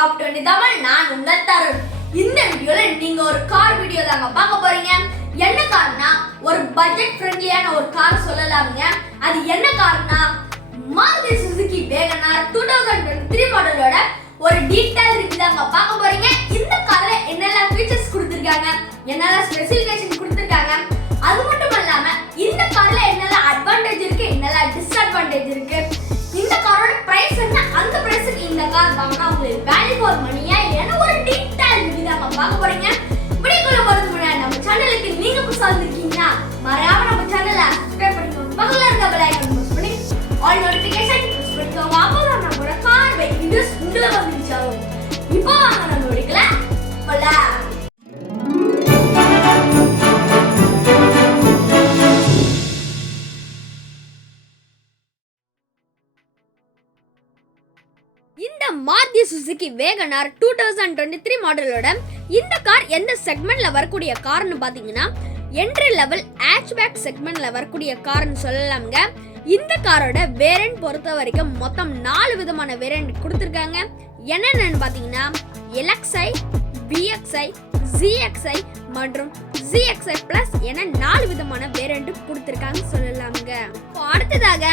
Top 20 Tamil நான் உங்கள் தருண். இந்த வீடியோல நீங்க ஒரு கார் வீடியோ தாங்க பார்க்க போறீங்க. என்ன கார்னா ஒரு பட்ஜெட் ஃப்ரெண்ட்லியான ஒரு கார் சொல்லலாம்ங்க. அது என்ன கார்னா Maruti Suzuki Wagon 2023 மாடலோட ஒரு டீடைல் ரிவ்யூ தாங்க பார்க்க போறீங்க. இந்த கார்ல என்னெல்லாம் ஃபீச்சர்ஸ் கொடுத்திருக்காங்க, என்னெல்லாம் ஸ்பெசிஃபிகேஷன் கொடுத்திருக்காங்க, அது மட்டும் இல்லாம இந்த கார்ல என்னெல்லாம் அட்வான்டேஜ் இருக்கு, என்னெல்லாம் டிஸ்அட்வான்டேஜ் இருக்கு, இந்த காரோட பிரைஸ் என்ன, அந்த பிரைஸ்க்கு இந்த கார் வாங்கினா உங்களுக்கு வேல்யூ ஃபார் மணியா என்ன ஒரு டீடைல் ரிவ்யூ தாங்க பார்க்க போறீங்க. வீடியோக்குள்ள போறதுக்கு முன்னாடி நம்ம சேனலுக்கு நீங்க புதுசா வந்திருக்கீங்கன்னா மறக்காம நம்ம சேனலை சப்ஸ்கிரைப் பண்ணிக்கோங்க. பக்கத்துல இருக்க பெல் ஐகான் பிரஸ் பண்ணி ஆல் நோட்டிஃபிகேஷன் பிரஸ் பண்ணிக்கோங்க. அப்பதான் நம்மளோட கார் பைக் வீடியோஸ் உங்களுக்கு வந்துச்சாகும். இப்போ வாங்க நம்ம வீடியோக்குள்ள போலாம். இந்த Maruti Suzuki Wagon 2023 மாடலோட இந்த கார் எந்த செக்மெண்ட்ல வரக்கூடிய கார்னு பாத்தீங்கன்னா என்ட்ரி லெவல் ஹேட்ச்பேக் செக்மெண்ட்ல வரக்கூடிய கார்னு சொல்லலாம்ங்க. இந்த காரோட வேரியன்ட் பொறுத்த வரைக்கும் மொத்தம் 4 விதமான வேரியன்ட் கொடுத்திருக்காங்க. என்னென்னு பாத்தீங்கன்னா LXi, VXi, ZXi மற்றும் ZXi Plus என 4 விதமான வேரியன்ட் கொடுத்திருக்காங்க சொல்லலாம்ங்க. அடுத்ததாக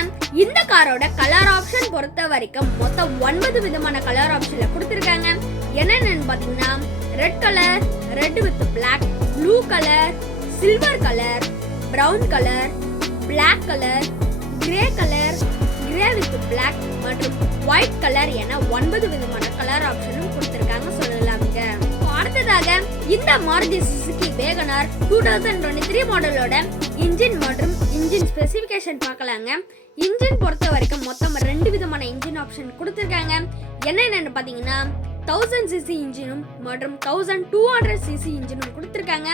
இந்த காரோட கலர் ஆப்ஷன் பொறுத்த வரைக்கும் மொத்தம் 9 விதமான கலர் ஆப்ஷன்ல கொடுத்திருக்காங்க. என்னென்னு பாத்தீங்கன்னா red colour, red with black, blue colour, silver colour, brown colour, black colour, grey colour, grey with black மற்றும் ஒயிட் கலர் என 9 விதமான கலர் ஆப்ஷனும் கொடுத்திருக்காங்க சொல்லலாம்ங்க. அடுத்ததாக இந்த Maruti Suzuki Wagon 2023 மாடலோட இன்ஜின் மற்றும் இன்ஜின் ஸ்பெசிஃபிகேஷன் பார்க்கலாங்க. இன்ஜின் பொறுத்த வரைக்கும் மொத்தம் 2 விதமான இன்ஜின் ஆப்ஷன் கொடுத்திருக்காங்க. என்னென்னு பாத்தீங்கன்னா 1000cc இன்ஜினும் மற்றும் 1200cc இன்ஜினும் கொடுத்திருக்காங்க.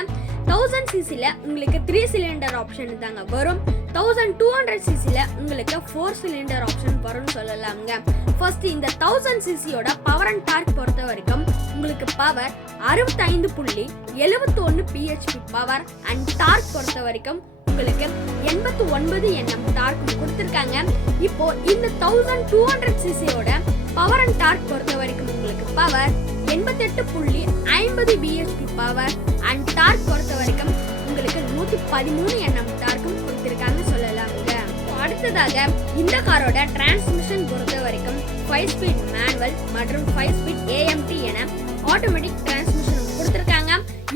1000cc உங்களுக்கு 3 சிலிண்டர் ஆப்ஷன் தாங்க வரும். 1200cc உங்களுக்கு 4 சிலிண்டர் ஆப்ஷன் வரும்னு சொல்லலாம்ங்க. ஃபர்ஸ்ட் இந்த 1000cc பவர் அண்ட் டார்க் பொறுத்த வரைக்கும் உங்களுக்கு power 65.71 php power and torque பொறுத்த வரைக்கும் உங்களுக்கு 89 Nm டார்க் கொடுத்திருக்காங்க. இப்போ இந்த 1200cc பவர் அண்ட் டார்க் பொறுத்த வரைக்கும் உங்களுக்கு power 88.50 bhp power and torque பொறுத்த வரைக்கும் உங்களுக்கு 113 Nm டார்க்கும் கொடுத்திருக்காங்க சொல்லலாம்ங்க. அடுத்ததாக இந்த காரோட டிரான்ஸ்மிஷன் பொறுத்த வரைக்கும் 5 ஸ்பீட் மேனுவல் மற்றும் 5 ஸ்பீட் AMT என ஆட்டோமேட்டிக் டிரான்ஸ்மிஷன் கொடுத்திருக்காங்க.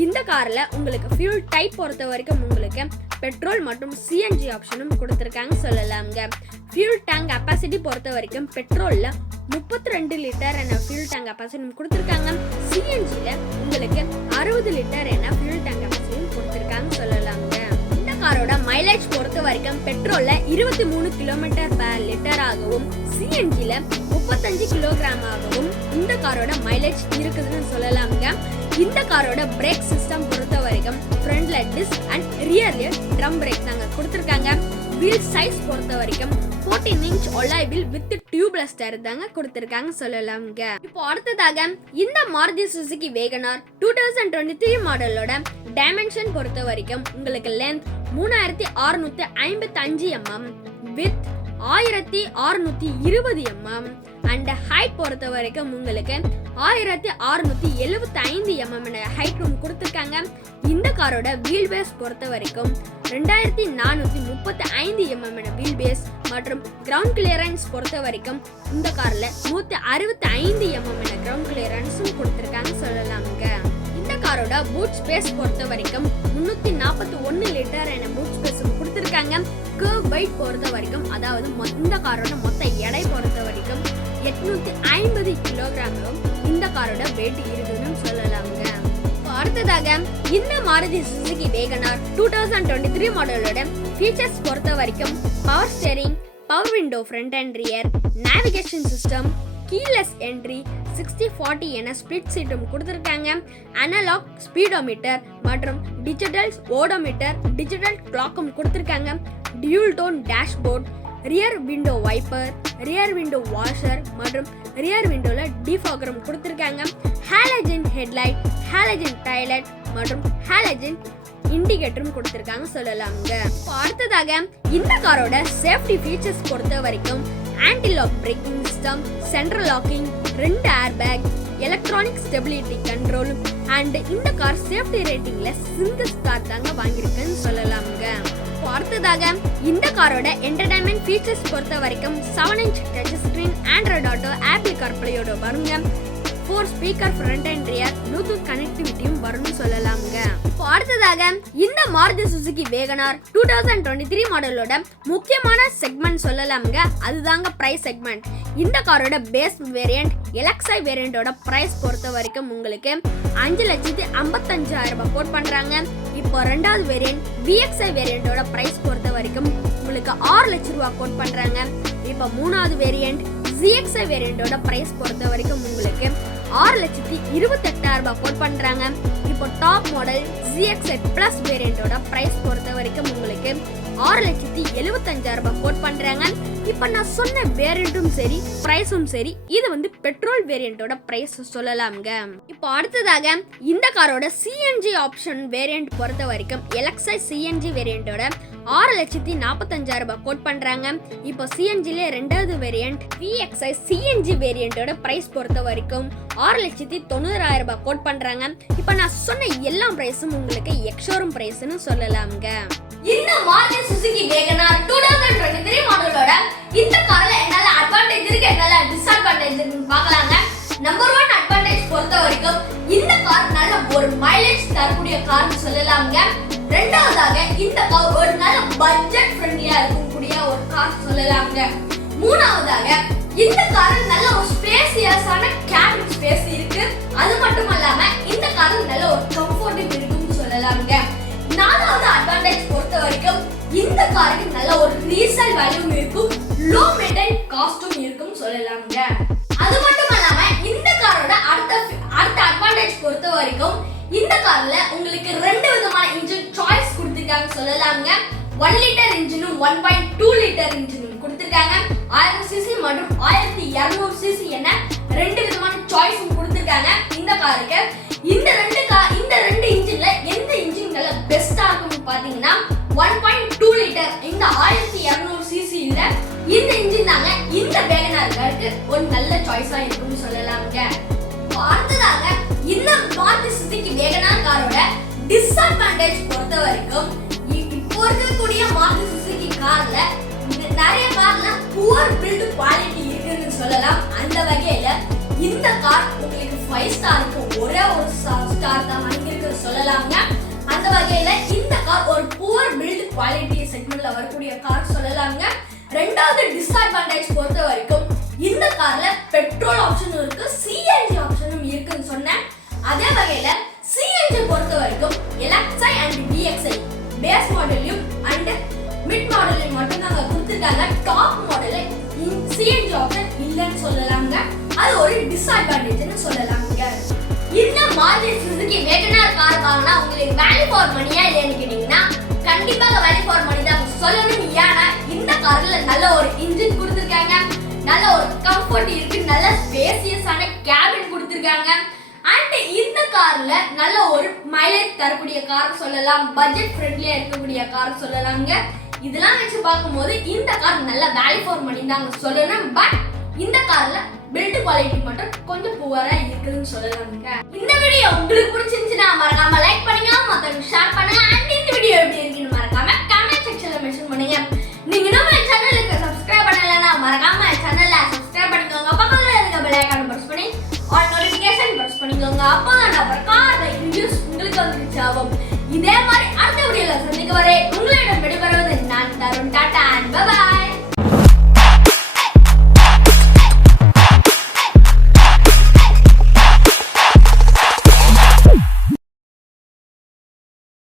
இந்த கார்ல உங்களுக்கு ஃபியூல் டைப் பொறுத்த வரைக்கும் உங்களுக்கு பெட்ரோல் மற்றும் CNG ஆப்ஷனும் கொடுத்திருக்காங்க சொல்லலாம்ங்க. ஃபியூல் டேங்க் கெபாசிட்டி பொறுத்த வரைக்கும் பெட்ரோல்ல 32 லிட்டர் என ஃபியூல் டேங்க் கெபாசிட்டி கொடுத்திருக்காங்க. CNGல உங்களுக்கு 60 லிட்டர் என ஃபியூல் டேங்க் கெபாசிட்டி கொடுத்திருக்காங்க சொல்லலாம்ங்க. இந்த காரோட மைலேஜ் பொறுத்த வரைக்கும் பெட்ரோல்ல 23 km/லிட்டர் ஆகவும் CNGல 35 kg ஆகவும் இந்த காரோட மைலேஜ் இருக்குதுன்னு சொல்லலாம்ங்க. இந்த காரோட பிரேக் சிஸ்டம் பொறுத்த வரைக்கும் ஃப்ரண்ட்ல டிஸ்க் அண்ட் ரியர்ல ட்ரம் பிரேக் தாங்க கொடுத்திருக்காங்க. வீல் சைஸ் பொறுத்த வரைக்கும் 14 inch alloy wheel with tubeless tire தாங்க கொடுத்திருக்காங்க சொல்லலாம்ங்க. இப்போ அடுத்ததாக இந்த Maruti Suzuki Wagon 2023 மாடலோட டைமென்ஷன் பொறுத்த வரைக்கும் உங்களுக்கு length 3655 mm, width 1620 mm and height பொறுத்த வரைக்கும் உங்களுக்கு 1675 mm ஹைட் ரூம் கொடுத்திருக்காங்க. இந்த காரோட வீல் பேஸ் பொறுத்த வரைக்கும் 2435 mm வீல் பேஸ் மற்றும் கிரவுண்ட் கிளியரன்ஸ் பொறுத்த வரைக்கும் இந்த கார்ல 165 mm கிரவுண்ட் கிளியரன்ஸும் கொடுத்திருக்காங்க சொல்லலாம்ங்க. இந்த காரோட பூட் ஸ்பேஸ் பொறுத்த வரைக்கும் 341 லிட்டர் என பூட் ஸ்பேஸும் கொடுத்திருக்காங்க. கர்வ் வெயிட் பொறுத்த வரைக்கும் அதாவது இந்த காரோட மொத்த எடை பொறுத்த வரைக்கும் 850 கிலோகிராமும் இந்த காரோட வெயிட் இருக்குதுன்னு சொல்லலாம்ங்க. அடுத்ததாக இந்த Maruti Suzuki Wagon 2023 மாடலோட ஃபீச்சர்ஸ் பொறுத்த வரைக்கும் power steering, power window front and rear, navigation system, keyless entry, 60/40 என ஸ்பிளிட் சீட்டும் கொடுத்திருக்காங்க. அனலாக் ஸ்பீடோமீட்டர் மற்றும் டிஜிட்டல் ஓடோமீட்டர், டிஜிட்டல் கிளாக்கும் கொடுத்திருக்காங்க. Dual tone dashboard, rear window wiper, rear window washer மற்றும் ரியர் விண்டோல டிஃபாகரும் கொடுத்திருக்காங்க. ஹாலஜன் ஹெட்லைட், ஹாலஜன் டைலைட் மற்றும் ஹாலஜன் இண்டிகேட்டரும் கொடுத்திருக்காங்க சொல்லலாம்ங்க. அடுத்ததாக இந்த காரோட சேஃப்டி ஃபீச்சர்ஸ் பொறுத்த வரைக்கும் anti lock braking system, central locking, 2 airbag, electronic stability control and இந்த கார் சேஃப்டி ரேட்டிங்ல சிங்கிள் ஸ்டார் தாங்க வாங்கியிருக்குன்னு சொல்லலாம்ங்க. அடுத்ததாக இந்த காரோட என்டர்டைன்மெண்ட் ஃபீச்சர்ஸ் பொறுத்த வரைக்கும் 7-inch touch screen, android auto, apple கார்ப்ளேயோட வருங்க. 4 speaker front and rear, bluetooth கனெக்டிவிட்டியும் வரும்னு சொல்லலாம்ங்க. அடுத்ததாக இந்த மாருதி சுசுகி வேகனார் 2023 மாடலோட முக்கியமான செக்மெண்ட் சொல்லலாம்ங்க. அதுதாங்க பிரைஸ் செக்மெண்ட். இந்த காரோட பேஸ் வேரியன்ட் LXI வேரியண்டோட பிரைஸ் பொறுத்த வரைக்கும் உங்களுக்கு 5,55,000 கோட் பண்றாங்க. இப்போ ரெண்டாவது வேரியன்ட் VXI வேரியண்டோட பிரைஸ் பொறுத்த வரைக்கும் உங்களுக்கு 6 லட்சம் ரூபாய் கோட் பண்றாங்க. இப்போ மூணாவது வேரியன்ட் ZXI வேரியண்டோட பிரைஸ் பொறுத்த வரைக்கும் உங்களுக்கு 6,28,000 கோட் பண்றாங்க. இப்போ டாப் மாடல் ZXI பிளஸ் வேரியண்டோட பிரைஸ் பொறுத்த வரைக்கும் உங்களுக்கு 6,75,000 கோட் பண்றாங்க. இப்போ நான் சொன்ன வேரியண்ட்டும் சரி பிரைஸும் சரி இது வந்து பெட்ரோல் வேரியண்டோட பிரைஸ் சொல்லலாம்ங்க. இப்போ அடுத்ததாக இந்த காரோட CNG ஆப்ஷன் வேரியண்ட் பொறுத்த வரைக்கும் LXI CNG வேரியண்டோட 6,45,000 கோட் பண்றாங்க. இப்போ CNGல ரெண்டாவது வேரியன்ட் VXI CNG வேரியண்டோட பிரைஸ் பொறுத்த வரைக்கும் 6,90,000 கோட் பண்றாங்க. இப்போ நான் சொன்ன எல்லா பிரைஸும் உங்களுக்கு எக்ஸ்ஷோரூம் பிரைஸ்னு சொல்லலாம்ங்க. இந்த மாருதி சுசுகி வேகனார் 2023 மாடலோட இந்த கார்ல என்னென்ன அட்வான்டேஜ் இருக்கு, என்னென்ன டிஸ்அட்வான்டேஜ் இருக்குன்னு பார்க்கலாங்க. நம்பர் 1 அட்வான்டேஜ் பொறுத்த வரைக்கும் இந்த கார் நல்ல ஒரு மைலேஜ் தரக்கூடிய கார்னு சொல்லலாம்ங்க. ரெண்டாவதாக இந்த கார் ஒரு நல்ல பட்ஜெட் ஃப்ரெண்ட்லியா இருக்கக்கூடிய ஒரு கார் சொல்லலாம்ங்க. மூணாவதாக இந்த காரில் நல்ல ஒரு ஸ்பேசியஸான கேபின் ஸ்பேஸ் இருக்கு. அது மட்டும் இல்லாம இந்த காரில் நல்ல ஒரு கம்ஃபர்டபிள் இருக்குன்னு சொல்லலாம்ங்க. நாலாவது அட்வான்டேஜ் பொறுத்த வரைக்கும் இந்த காருக்கு நல்ல ஒரு ரீசேல் வேல்யூ இருக்கும், லோ மெயின்டைன் காஸ்டும் இருக்கும் சொல்லலாம்ங்க. அது மட்டும் இல்லாம இந்த காரோட அடுத்த அட்வான்டேஜ் பொறுத்த வரைக்கும் இந்த கார்ல உங்களுக்கு 2 விதமான இன்ஜின் சாய்ஸ் கொடுத்திருக்காங்க சொல்லலாம்ங்க. 1 லிட்டர் இன்ஜினும் 1.2 லிட்டர் இன்ஜினும் கொடுத்திருக்காங்க. 1000 cc மற்றும் 1200 cc என 2 விதமான சாய்ஸும் கொடுத்திருக்காங்க இந்த காருக்கு. இந்த ரெண்டு இன்ஜின்ல எந்த இன்ஜின் நல்ல பெஸ்டா இருக்கும்னு பாத்தீங்கன்னா 1.2 லிட்டர் இந்த 1200 cc இல்ல இந்த இன்ஜின் தாங்க இந்த வேகனாருக்கு ஒரு நல்ல சாய்ஸா இருக்கும்னு சொல்லலாம்ங்க. அடுத்ததாக இந்த மாருதி சுசுகி வேகனார் காரோட டிஸ்அட்வான்டேஜ் பொறுத்த வரைக்கும் இப்போ இருக்கக்கூடிய மாருதி சுசுகி கார்ல நிறைய கார்ல புவர் பில்ட் குவாலிட்டி இருக்குன்னு சொல்லலாம். அந்த வகையில இந்த கார் உங்களுக்கு 5 ஸ்டாருக்கு ஒரே ஒரு ஸ்டார் தான் வாங்கியிருக்கு சொல்லலாம்ங்க. அந்த வகையில இந்த கார் ஒரு புவர் பில்ட் குவாலிட்டி செக்மெண்ட்ல வரக்கூடிய கார் சொல்லலாம்ங்க. ரெண்டாவது டிஸ்அட்வான்டேஜ் பொறுத்த வரைக்கும் இந்த கார்ல பெட்ரோல் ஆப்ஷனும் இருக்கு, CNG ஆப்ஷனும் இருக்குன்னு சொன்னேன். அதே வகையில CNG பொறுத்த வரைக்கும் LXI அண்ட் VXI பேஸ் மாடலையும் அண்ட் மிட் மாடலையும் மட்டும் தாங்க கொடுத்துருக்காங்க. டாப் மாடல்ல CNG ஆப்ஷன் இல்லைன்னு சொல்லலாம்ங்க. அது ஒரு டிஸ்அட்வான்டேஜ்னு சொல்லலாம்ங்க. இந்த மாருதி சுசுகி வேகனார் கார் வாங்கினா உங்களுக்கு வேல்யூ ஃபார் மணியா இல்லைன்னு கேட்டீங்கன்னா கண்டிப்பாக வேல்யூ ஃபார் மணி தான் சொல்லணும். ஏன்னா இந்த கார்ல நல்ல ஒரு இன்ஜின் கொடுத்துருக்காங்க, நல்ல ஒரு கம்ஃபர்ட் இருக்கு, நல்ல ஸ்பேசியஸான கேபின் கொடுத்துருக்காங்க. அண்ட் இந்த கார்ல நல்ல ஒரு மைலேஜ் தரக்கூடிய கார் சொல்லலாம், பட்ஜெட் ஃப்ரெண்ட்லியா இருக்கக்கூடிய கார் சொல்லலாம்ங்க. இதெல்லாம் வச்சு பார்க்கும்போது இந்த கார் நல்ல வேல்யூ ஃபார் மணி தாங்க சொல்லணும். பட் இந்த கார்ல பில்ட் குவாலிட்டி மட்டும் கொஞ்சம் புவரா இருக்குன்னு சொல்லலாம்ங்க. இந்த வீடியோ உங்களுக்கு பிடிச்சிருந்துச்சுன்னா மறக்காம லைக் பண்ணுங்க, மத்தவங்களுக்கு ஷேர் பண்ணுங்க. அண்ட் இந்த வீடியோ எப்படி இருக்குன்னு மறக்காம கமெண்ட் செக்ஷன்ல மென்ஷன் பண்ணுங்க. நீங்க நம்ம சேனலுக்கு சப்ஸ்கிரைப் பண்ணலனா மறக்காம சேனலை சப்ஸ்கிரைப் பண்ணிக்கோங்க. பக்கத்துல இருக்க பெல் ஐகானை பிரஸ் பண்ணி ஆல் நோட்டிஃபிகேஷன் பிரஸ் பண்ணிக்கோங்க. அப்பதான் நான் கார் ரிவ்யூஸ் உங்களுக்கு வந்து ரீச் ஆகும். இதே மாதிரி அடுத்த வீடியோல சந்திக்கும் வரை உங்களிடம் விடைபெற